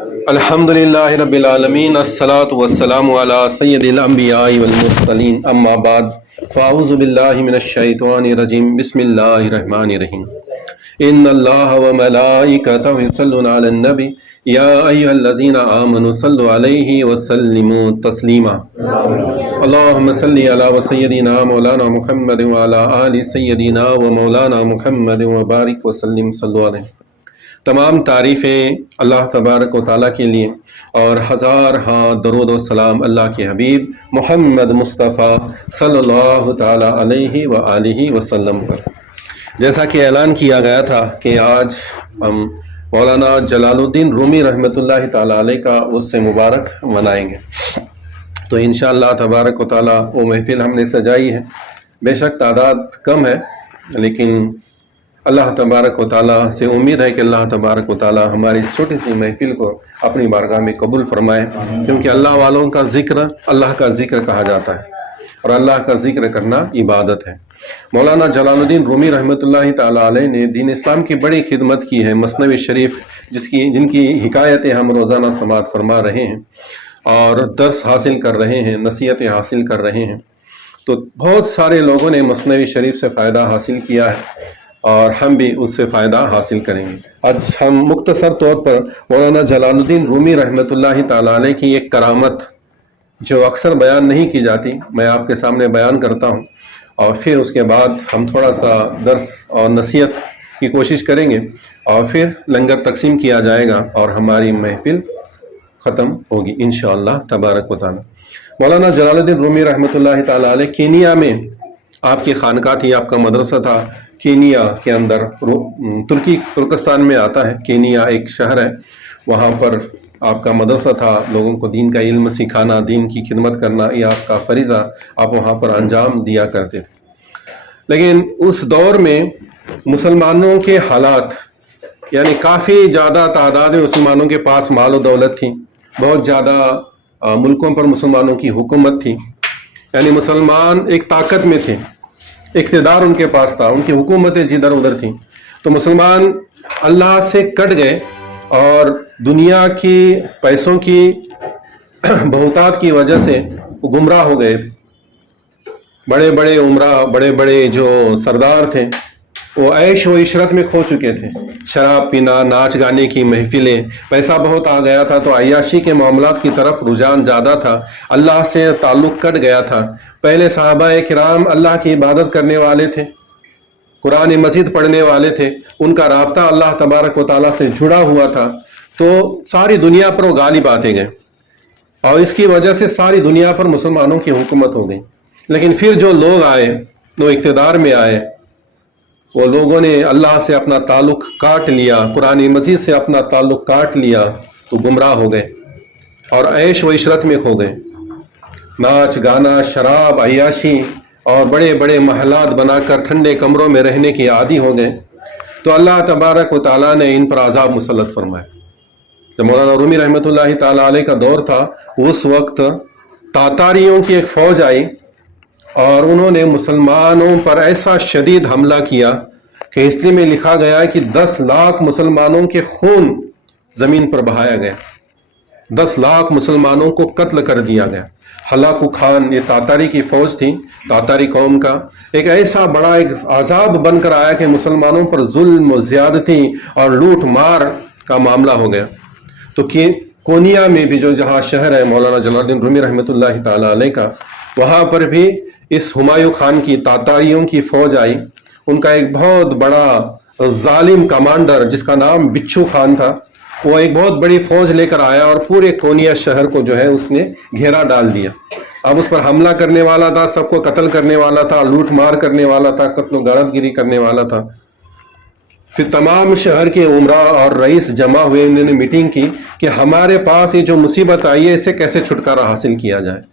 الحمدللہ رب العالمین، الصلاۃ والسلام علی سید الانبیاء والمرسلین، اما بعد فاعوذ باللہ من الشیطان الرجیم، بسم اللہ الرحمن الرحیم۔ ان اللہ وملائکتہ یصلون علی النبی یا ایھا الذین آمنوا صلوا علیہ وسلموا تسلیما۔ اللہم صلی علی سیدنا مولانا محمد وعلی آل سیدنا و مولانا محمد وبارک وسلم صلوا علیہ۔ تمام تعریفیں اللہ تبارک و تعالیٰ کے لیے اور ہزار درود و سلام اللہ کے حبیب محمد مصطفیٰ صلی اللہ تعالیٰ علیہ وآلہ وسلم پر۔ جیسا کہ اعلان کیا گیا تھا کہ آج ہم مولانا جلال الدین رومی رحمۃ اللہ تعالیٰ علیہ کا عرس مبارک منائیں گے، تو انشاءاللہ تبارک و تعالیٰ وہ محفل ہم نے سجائی ہے۔ بے شک تعداد کم ہے، لیکن اللہ تبارک و تعالیٰ سے امید ہے کہ اللہ تبارک و تعالیٰ ہماری اس چھوٹی سی محفل کو اپنی بارگاہ میں قبول فرمائے، کیونکہ اللہ والوں کا ذکر اللہ کا ذکر کہا جاتا ہے اور اللہ کا ذکر کرنا عبادت ہے۔ مولانا جلال الدین رومی رحمۃ اللہ تعالیٰ علیہ نے دین اسلام کی بڑی خدمت کی ہے۔ مثنوی شریف جن کی حکایتیں ہم روزانہ سماعت فرما رہے ہیں اور درس حاصل کر رہے ہیں، نصیحتیں حاصل کر رہے ہیں، تو بہت سارے لوگوں نے مثنوی شریف سے فائدہ حاصل کیا ہے اور ہم بھی اس سے فائدہ حاصل کریں گے۔ آج ہم مختصر طور پر مولانا جلال الدین رومی رحمۃ اللہ تعالیٰ علیہ کی ایک کرامت جو اکثر بیان نہیں کی جاتی، میں آپ کے سامنے بیان کرتا ہوں، اور پھر اس کے بعد ہم تھوڑا سا درس اور نصیحت کی کوشش کریں گے، اور پھر لنگر تقسیم کیا جائے گا اور hماری محفل ختم ہوگی انشاءاللہ تبارک و تعالیٰ۔ مولانا جلال الدین رومی رحمۃ اللہ تعالیٰ علیہ کینیا میں آپ کی خانقاہ تھی، آپ کا مدرسہ تھا۔ کینیا کے اندر ترکستان میں آتا ہے، کینیا ایک شہر ہے، وہاں پر آپ کا مدرسہ تھا۔ لوگوں کو دین کا علم سکھانا، دین کی خدمت کرنا، یہ آپ کا فریضہ، آپ وہاں پر انجام دیا کرتے تھے۔ لیکن اس دور میں مسلمانوں کے حالات، یعنی کافی زیادہ تعداد مسلمانوں کے پاس مال و دولت تھی، بہت زیادہ ملکوں پر مسلمانوں کی حکومت تھی، یعنی مسلمان ایک طاقت میں تھے، اقتدار ان کے پاس تھا، ان کی حکومتیں جدھر ادھر تھیں۔ تو مسلمان اللہ سے کٹ گئے اور دنیا کی پیسوں کی بہتات کی وجہ سے وہ گمراہ ہو گئے۔ بڑے بڑے عمرہ، بڑے بڑے جو سردار تھے، وہ عیش و عشرت میں کھو چکے تھے۔ شراب پینا، ناچ گانے کی محفلیں، پیسہ بہت آ گیا تھا تو عیاشی کے معاملات کی طرف رجحان زیادہ تھا، اللہ سے تعلق کٹ گیا تھا۔ پہلے صحابہ کرام اللہ کی عبادت کرنے والے تھے، قرآن مجید پڑھنے والے تھے، ان کا رابطہ اللہ تبارک و تعالیٰ سے جڑا ہوا تھا، تو ساری دنیا پر وہ غالب آتے گئے اور اس کی وجہ سے ساری دنیا پر مسلمانوں کی حکومت ہو گئی۔ لیکن پھر جو لوگ آئے، جو اقتدار میں آئے، وہ لوگوں نے اللہ سے اپنا تعلق کاٹ لیا، قرآن مجید سے اپنا تعلق کاٹ لیا، تو گمراہ ہو گئے اور عیش و عشرت میں کھو گئے۔ ناچ گانا، شراب، عیاشی اور بڑے بڑے محلات بنا کر ٹھنڈے کمروں میں رہنے کے عادی ہو گئے، تو اللہ تبارک و تعالیٰ نے ان پر عذاب مسلط فرمایا۔ جب مولانا رومی رحمۃ اللہ تعالیٰ علیہ کا دور تھا، اس وقت تاتاریوں کی ایک فوج آئی اور انہوں نے مسلمانوں پر ایسا شدید حملہ کیا کہ ہسٹری میں لکھا گیا ہے کہ 10 لاکھ مسلمانوں کے خون زمین پر بہایا گیا، 10 لاکھ مسلمانوں کو قتل کر دیا گیا۔ ہلاکو خان، یہ تاتاری کی فوج تھی، تاتاری قوم کا ایک ایسا بڑا ایک عذاب بن کر آیا کہ مسلمانوں پر ظلم و زیادتی اور لوٹ مار کا معاملہ ہو گیا۔ تو کونیا میں بھی جو جہاں شہر ہے مولانا جلال الدین رومی رحمۃ اللہ تعالیٰ علیہ کا، وہاں پر بھی اس ہمایوں خان کی تاتاریوں کی فوج آئی۔ ان کا ایک بہت بڑا ظالم کمانڈر جس کا نام بچھو خان تھا، وہ ایک بہت بڑی فوج لے کر آیا اور پورے کونیا شہر کو جو ہے اس نے گھیرا ڈال دیا۔ اب اس پر حملہ کرنے والا تھا، سب کو قتل کرنے والا تھا، لوٹ مار کرنے والا تھا، قتل و غارت گیری کرنے والا تھا۔ پھر تمام شہر کے عمرا اور رئیس جمع ہوئے، انہوں نے میٹنگ کی کہ ہمارے پاس یہ جو مصیبت آئی ہے، اس سے کیسے چھٹکارا حاصل کیا جائے۔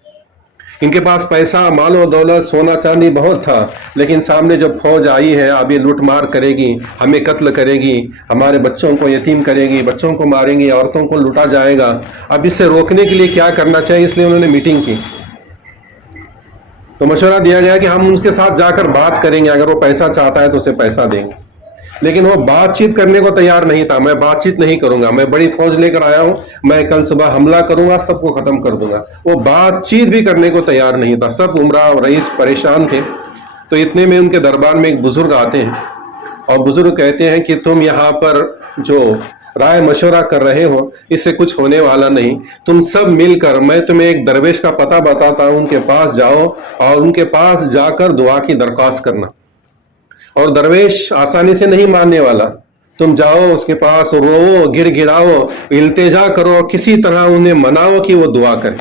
ان کے پاس پیسہ، مال و دولت، سونا چاندی بہت تھا، لیکن سامنے جب فوج آئی ہے، اب یہ لوٹ مار کرے گی، ہمیں قتل کرے گی، ہمارے بچوں کو یتیم کرے گی، بچوں کو ماریں گی، عورتوں کو لوٹا جائے گا، اب اس سے روکنے کے لیے کیا کرنا چاہیے، اس لیے انہوں نے میٹنگ کی۔ تو مشورہ دیا گیا کہ ہم ان کے ساتھ جا کر بات کریں گے، اگر وہ پیسہ چاہتا ہے تو اسے پیسہ دیں گے، لیکن وہ بات چیت کرنے کو تیار نہیں تھا. میں بات چیت نہیں کروں گا, میں بڑی فوج لے کر آیا ہوں, میں کل صبح حملہ کروں گا, سب کو ختم کر دوں گا. وہ بات چیت بھی کرنے کو تیار نہیں تھا. سب عمرہ اور رئیس پریشان تھے. تو اتنے میں ان کے دربار میں ایک بزرگ آتے ہیں اور بزرگ کہتے ہیں کہ تم یہاں پر جو رائے مشورہ کر رہے ہو اس سے کچھ ہونے والا نہیں. تم سب مل کر, میں تمہیں ایک درویش کا پتہ بتاتا ہوں, ان کے پاس جاؤ اور ان کے پاس جا کر دعا کی درخواست کرنا. اور درویش آسانی سے نہیں ماننے والا. تم جاؤ اس کے پاس, رو, گڑ گڑاؤ, التجا کرو, کسی طرح انہیں مناؤ کہ وہ دعا کریں.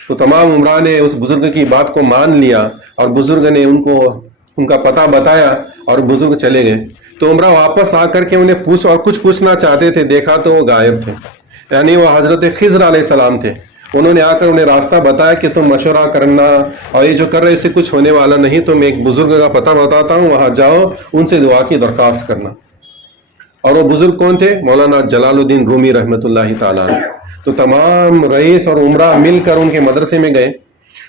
تو تمام عمرہ نے اس بزرگ کی بات کو مان لیا اور بزرگ نے ان کا پتہ بتایا اور بزرگ چلے گئے. تو عمرہ واپس آ کر کے انہیں کچھ پوچھنا چاہتے تھے, دیکھا تو وہ غائب تھے. یعنی وہ حضرت خضر علیہ السلام تھے. انہوں نے آ کر انہیں راستہ بتایا کہ تم مشورہ کرنا اور یہ جو کر رہے اس سے کچھ ہونے والا نہیں. تم ایک بزرگ کا پتہ بتاتا ہوں, وہاں جاؤ, ان سے دعا کی درخواست کرنا. اور وہ بزرگ کون تھے؟ مولانا جلال الدین رومی رحمۃ اللہ تعالیٰ. تو تمام رئیس اور عمرہ مل کر ان کے مدرسے میں گئے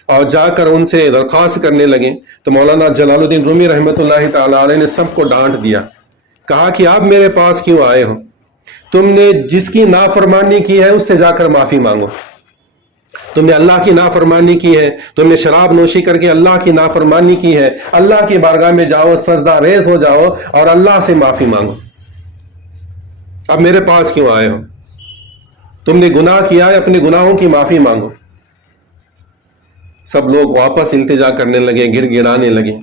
اور جا کر ان سے درخواست کرنے لگے. تو مولانا جلال الدین رومی رحمۃ اللہ تعالیٰ علیہ نے سب کو ڈانٹ دیا. کہا کہ آپ میرے پاس کیوں آئے ہو؟ تم نے جس کی نافرمانی کی ہے اس سے جا کر معافی مانگو. تم نے اللہ کی نافرمانی کی ہے, تم نے شراب نوشی کر کے اللہ کی نافرمانی کی ہے, اللہ کی بارگاہ میں جاؤ, سجدہ ریز ہو جاؤ اور اللہ سے معافی مانگو. اب میرے پاس کیوں آئے ہو؟ تم نے گناہ کیا ہے, اپنے گناہوں کی معافی مانگو. سب لوگ واپس التجا کرنے لگے, گڑ گڑانے لگے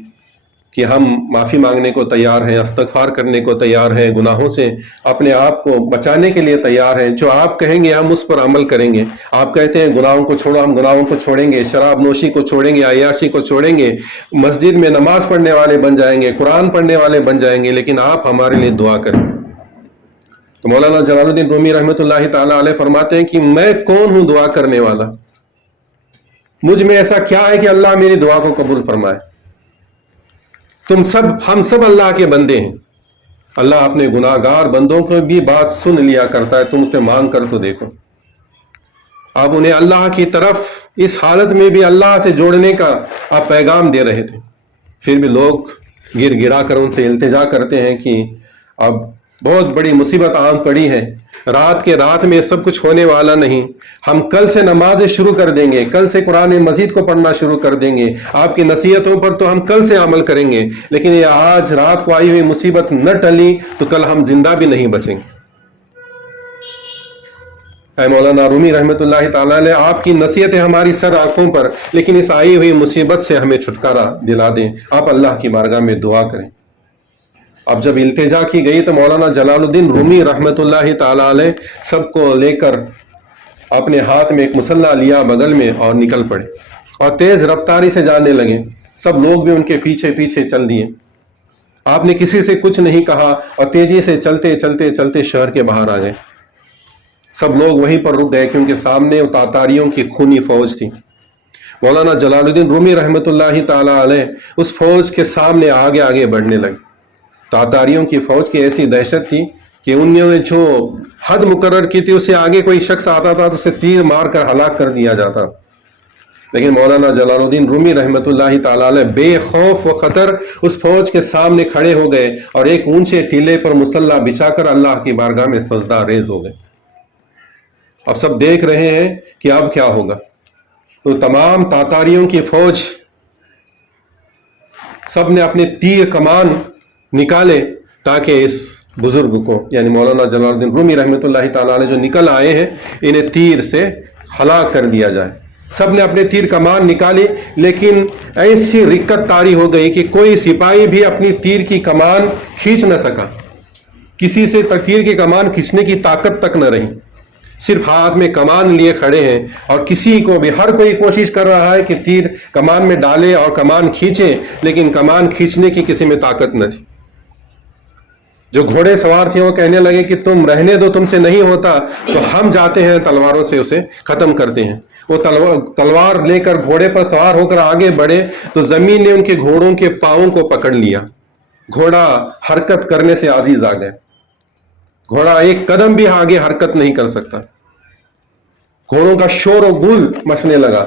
کہ ہم معافی مانگنے کو تیار ہیں, استغفار کرنے کو تیار ہیں, گناہوں سے اپنے آپ کو بچانے کے لیے تیار ہیں. جو آپ کہیں گے ہم اس پر عمل کریں گے. آپ کہتے ہیں گناہوں کو چھوڑو, ہم گناہوں کو چھوڑیں گے, شراب نوشی کو چھوڑیں گے, عیاشی کو چھوڑیں گے, مسجد میں نماز پڑھنے والے بن جائیں گے, قرآن پڑھنے والے بن جائیں گے, لیکن آپ ہمارے لیے دعا کریں. تو مولانا جلال الدین رومی رحمۃ اللہ تعالیٰ علیہ فرماتے ہیں کہ میں کون ہوں دعا کرنے والا؟ مجھ میں ایسا کیا ہے کہ اللہ میری دعا کو قبول فرمائے؟ ہم سب اللہ کے بندے ہیں. اللہ اپنے گناہ گار بندوں کو بھی بات سن لیا کرتا ہے. تم سے مانگ کر تو دیکھو. آپ انہیں اللہ کی طرف اس حالت میں بھی اللہ سے جوڑنے کا آپ پیغام دے رہے تھے, پھر بھی لوگ گر گرا کر ان سے التجا کرتے ہیں کہ اب بہت بڑی مصیبت عام پڑی ہے, رات کے رات میں سب کچھ ہونے والا نہیں, ہم کل سے نمازیں شروع کر دیں گے, کل سے قرآن مجید کو پڑھنا شروع کر دیں گے, آپ کی نصیحتوں پر تو ہم کل سے عمل کریں گے, لیکن یہ آج رات کو آئی ہوئی مصیبت نہ ٹلی تو کل ہم زندہ بھی نہیں بچیں گے. اے مولانا رومی رحمۃ اللہ تعالیٰ علیہ, آپ کی نصیحتیں ہماری سر آنکھوں پر, لیکن اس آئی ہوئی مصیبت سے ہمیں چھٹکارا دلا دیں. آپ اللہ کی بارگاہ میں دعا کریں. اب جب التجا کی گئی تو مولانا جلال الدین رومی رحمۃ اللہ تعالیٰ علیہ سب کو لے کر اپنے ہاتھ میں ایک مسلح لیا بغل میں اور نکل پڑے اور تیز رفتاری سے جانے لگے. سب لوگ بھی ان کے پیچھے پیچھے چل دیے. آپ نے کسی سے کچھ نہیں کہا اور تیزی سے چلتے چلتے چلتے شہر کے باہر آ گئے. سب لوگ وہیں پر رک گئے کیونکہ سامنے تاتاریوں کی خونی فوج تھی. مولانا جلال الدین رومی رحمۃ اللہ تعالیٰ علیہ اس فوج کے سامنے آگے آگے بڑھنے لگے. تاتاریوں کی فوج کی ایسی دہشت تھی کہ انہوں نے جو حد مقرر کی تھی اس سے آگے کوئی شخص آتا تھا تو اسے تیر مار کر ہلاک کر دیا جاتا. لیکن مولانا جلال الدین رومی رحمۃ اللہ تعالیٰ علیہ بے خوف و خطر اس فوج کے سامنے کھڑے ہو گئے اور ایک اونچے ٹیلے پر مسلح بچھا کر اللہ کی بارگاہ میں سجدہ ریز ہو گئے. اب سب دیکھ رہے ہیں کہ اب کیا ہوگا. تو تمام تاتاریوں کی فوج سب نے اپنے تیر کمان نکالے تاکہ اس بزرگ کو یعنی مولانا جلال الدین رومی رحمۃ اللہ تعالیٰ علیہ جو نکل آئے ہیں انہیں تیر سے ہلاک کر دیا جائے. سب نے اپنے تیر کمان نکالی, لیکن ایسی رکت طاری ہو گئی کہ کوئی سپاہی بھی اپنی تیر کی کمان کھینچ نہ سکا. کسی سے تیر کی کمان کھینچنے کی طاقت تک نہ رہی. صرف ہاتھ میں کمان لیے کھڑے ہیں اور کسی کو بھی ہر کوئی کوشش کر رہا ہے کہ تیر کمان میں ڈالے اور کمان کھینچے, لیکن کمان کھینچنے کی کسی میں طاقت نہ تھی. جو گھوڑے سوار تھے وہ کہنے لگے کہ تم رہنے دو, تم سے نہیں ہوتا, تو ہم جاتے ہیں تلواروں سے اسے ختم کرتے ہیں. وہ تلوار لے کر گھوڑے پر سوار ہو کر آگے بڑھے تو زمین نے ان کے گھوڑوں کے پاؤں کو پکڑ لیا. گھوڑا حرکت کرنے سے عاجز آ گیا. گھوڑا ایک قدم بھی آگے حرکت نہیں کر سکتا. گھوڑوں کا شور و گول مچنے لگا.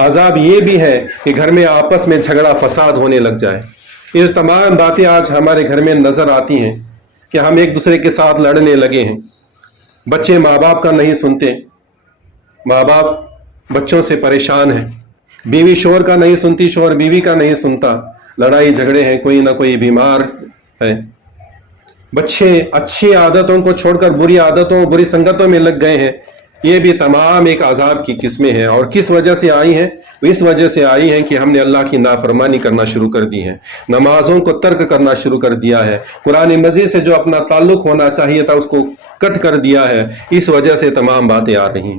عذاب یہ بھی ہے کہ گھر میں آپس میں جھگڑا فساد ہونے لگ جائے۔ یہ تمام باتیں آج ہمارے گھر میں نظر آتی ہیں کہ ہم ایک دوسرے کے ساتھ لڑنے لگے ہیں۔ بچے ماں باپ کا نہیں سنتے، ماں باپ بچوں سے پریشان ہیں، بیوی شوہر کا نہیں سنتی، شوہر بیوی کا نہیں سنتا، لڑائی جھگڑے ہیں، کوئی نہ کوئی بیمار ہے۔ بچے اچھی عادتوں کو چھوڑ کر بری عادتوں بری سنگتوں میں لگ گئے ہیں۔ یہ بھی تمام ایک عذاب کی قسمیں ہیں، اور کس وجہ سے آئی ہیں؟ اس وجہ سے آئی ہیں کہ ہم نے اللہ کی نافرمانی کرنا شروع کر دی ہے، نمازوں کو ترک کرنا شروع کر دیا ہے، قرآن مجید سے جو اپنا تعلق ہونا چاہیے تھا اس کو کٹ کر دیا ہے۔ اس وجہ سے تمام باتیں آ رہی ہیں۔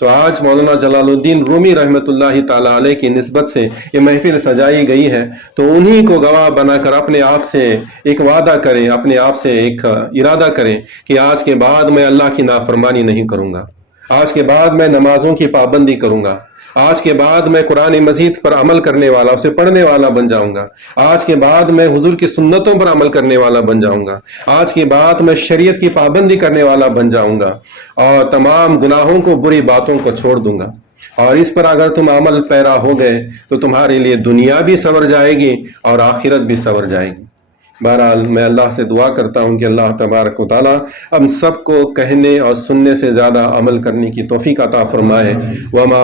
تو آج مولانا جلال الدین رومی رحمۃ اللہ تعالی علیہ کی نسبت سے یہ محفل سجائی گئی ہے، تو انہی کو گواہ بنا کر اپنے آپ سے ایک وعدہ کریں، اپنے آپ سے ایک ارادہ کریں کہ آج کے بعد میں اللہ کی نافرمانی نہیں کروں گا، آج کے بعد میں نمازوں کی پابندی کروں گا، آج کے بعد میں قرآن مجید پر عمل کرنے والا، اسے پڑھنے والا بن جاؤں گا، آج کے بعد میں حضور کی سنتوں پر عمل کرنے والا بن جاؤں گا، آج کے بعد میں شریعت کی پابندی کرنے والا بن جاؤں گا، اور تمام گناہوں کو، بری باتوں کو چھوڑ دوں گا۔ اور اس پر اگر تم عمل پیرا ہو گئے تو تمہارے لیے دنیا بھی سنور جائے گی اور آخرت بھی سنور جائے گی۔ بہرحال میں اللہ سے دعا کرتا ہوں کہ اللہ تبارک و تعالی ہم سب کو کہنے اور سننے سے زیادہ عمل کرنے کی توفیق عطا فرمائے۔ وما